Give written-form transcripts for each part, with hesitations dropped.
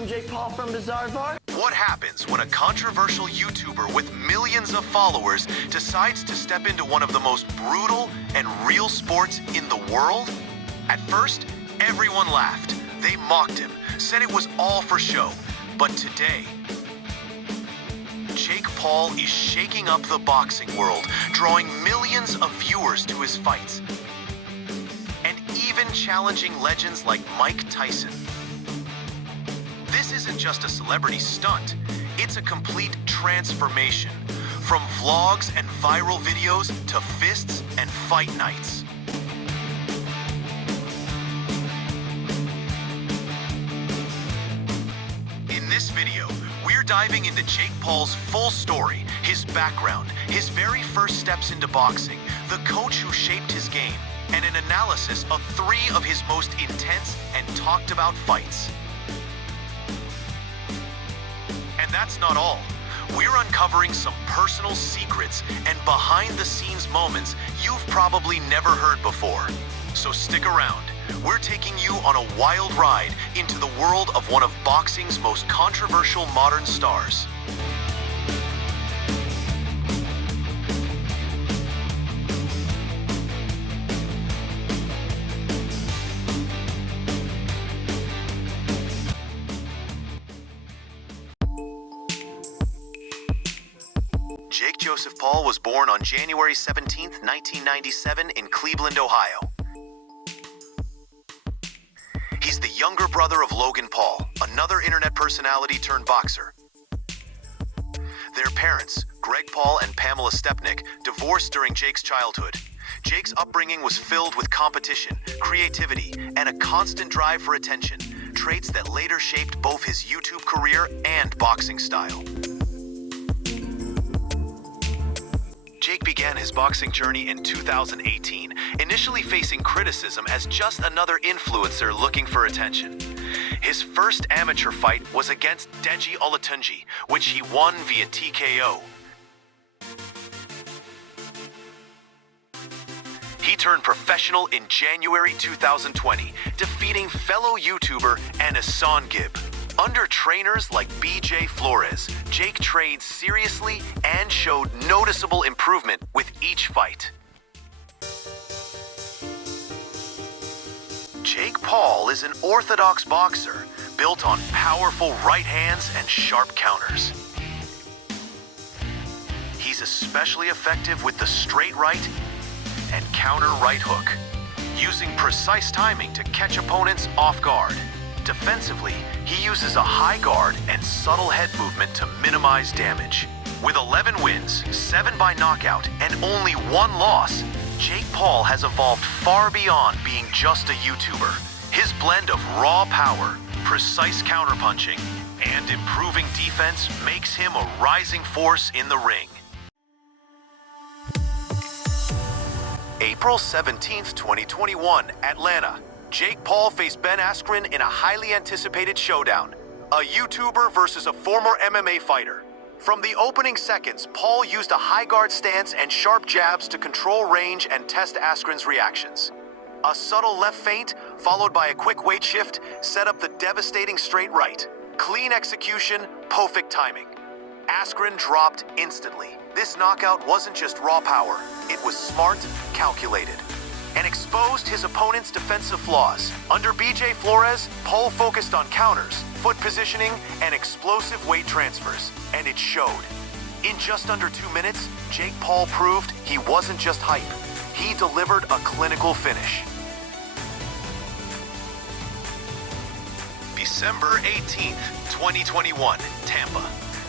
I'm Jake Paul from Bizarre Bar. What happens when a controversial YouTuber with millions of followers decides to step into one of the most brutal and real sports in the world? At first, everyone laughed. They mocked him, said it was all for show. But today, Jake Paul is shaking up the boxing world, drawing millions of viewers to his fights, and even challenging legends like Mike Tyson. This isn't just a celebrity stunt, it's a complete transformation. From vlogs and viral videos to fists and fight nights. In this video, we're diving into Jake Paul's full story, his background, his very first steps into boxing, the coach who shaped his game, and an analysis of 3 of his most intense and talked about fights. And that's not all. We're uncovering some personal secrets and behind-the-scenes moments you've probably never heard before. So stick around. We're taking you on a wild ride into the world of one of boxing's most controversial modern stars. Jake Joseph Paul was born on January 17, 1997 in Cleveland, Ohio. He's the younger brother of Logan Paul, another internet personality turned boxer. Their parents, Greg Paul and Pamela Stepnick, divorced during Jake's childhood. Jake's upbringing was filled with competition, creativity, and a constant drive for attention, traits that later shaped both his YouTube career and boxing style. Jake began his boxing journey in 2018, initially facing criticism as just another influencer looking for attention. His first amateur fight was against Deji Olatunji, which he won via TKO. He turned professional in January 2020, defeating fellow YouTuber Anasan Gibb. Under trainers like BJ Flores, Jake trained seriously and showed noticeable improvement with each fight. Jake Paul is an orthodox boxer, built on powerful right hands and sharp counters. He's especially effective with the straight right and counter right hook, using precise timing to catch opponents off guard. Defensively, he uses a high guard and subtle head movement to minimize damage. With 11 wins, 7 by knockout, and only 1 loss, Jake Paul has evolved far beyond being just a YouTuber. His blend of raw power, precise counterpunching, and improving defense makes him a rising force in the ring. April 17, 2021, Atlanta. Jake Paul faced Ben Askren in a highly anticipated showdown, a YouTuber versus a former MMA fighter. From the opening seconds, Paul used a high guard stance and sharp jabs to control range and test Askren's reactions. A subtle left feint, followed by a quick weight shift, set up the devastating straight right. Clean execution, perfect timing. Askren dropped instantly. This knockout wasn't just raw power, it was smart, calculated, and exposed his opponent's defensive flaws. Under BJ Flores, Paul focused on counters, foot positioning, and explosive weight transfers, and it showed. In just under 2 minutes, Jake Paul proved he wasn't just hype. He delivered a clinical finish. December 18th, 2021, Tampa.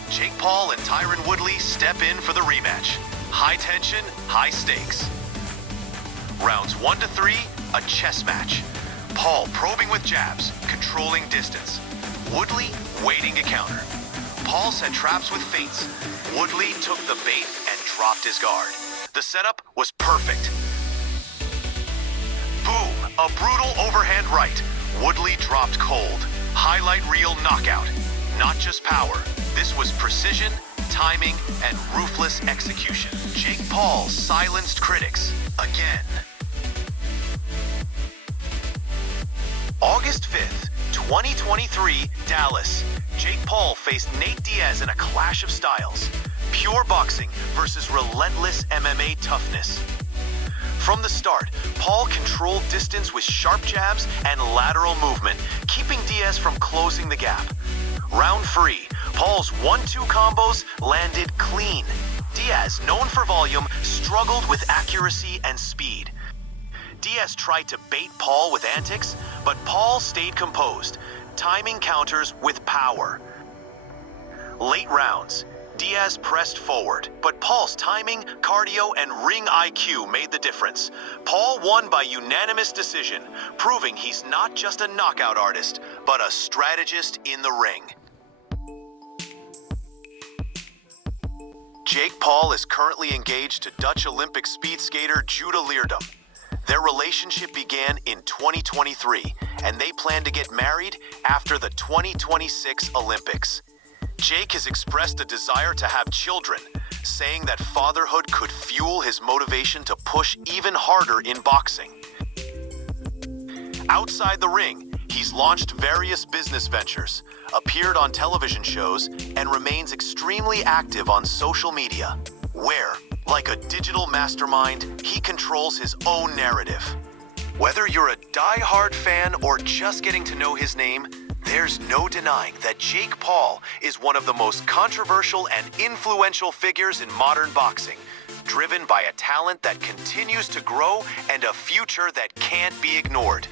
Jake Paul and Tyron Woodley step in for the rematch. High tension, high stakes. Rounds 1 to 3, a chess match. Paul probing with jabs, controlling distance. Woodley waiting to counter. Paul set traps with feints. Woodley took the bait and dropped his guard. The setup was perfect. Boom, a brutal overhand right. Woodley dropped cold. Highlight reel knockout. Not just power, this was precision, timing, and ruthless execution. Jake Paul silenced critics again. August 5th, 2023, Dallas. Jake Paul faced Nate Diaz in a clash of styles. Pure boxing versus relentless MMA toughness. From the start, Paul controlled distance with sharp jabs and lateral movement, keeping Diaz from closing the gap. Round 3, Paul's 1-2 combos landed clean. Diaz, known for volume, struggled with accuracy and speed. Diaz tried to bait Paul with antics, but Paul stayed composed, timing counters with power. Late rounds, Diaz pressed forward, but Paul's timing, cardio, and ring IQ made the difference. Paul won by unanimous decision, proving he's not just a knockout artist, but a strategist in the ring. Jake Paul is currently engaged to Dutch Olympic speed skater Jude Leerdam. Their relationship began in 2023, and they plan to get married after the 2026 Olympics. Jake has expressed a desire to have children, saying that fatherhood could fuel his motivation to push even harder in boxing. Outside the ring, he's launched various business ventures, appeared on television shows, and remains extremely active on social media, where, like a digital mastermind, he controls his own narrative. Whether you're a die-hard fan or just getting to know his name, there's no denying that Jake Paul is one of the most controversial and influential figures in modern boxing, driven by a talent that continues to grow and a future that can't be ignored.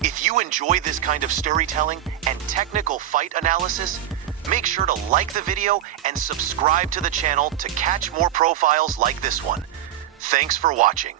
If you enjoy this kind of storytelling and technical fight analysis, make sure to like the video and subscribe to the channel to catch more profiles like this one. Thanks for watching.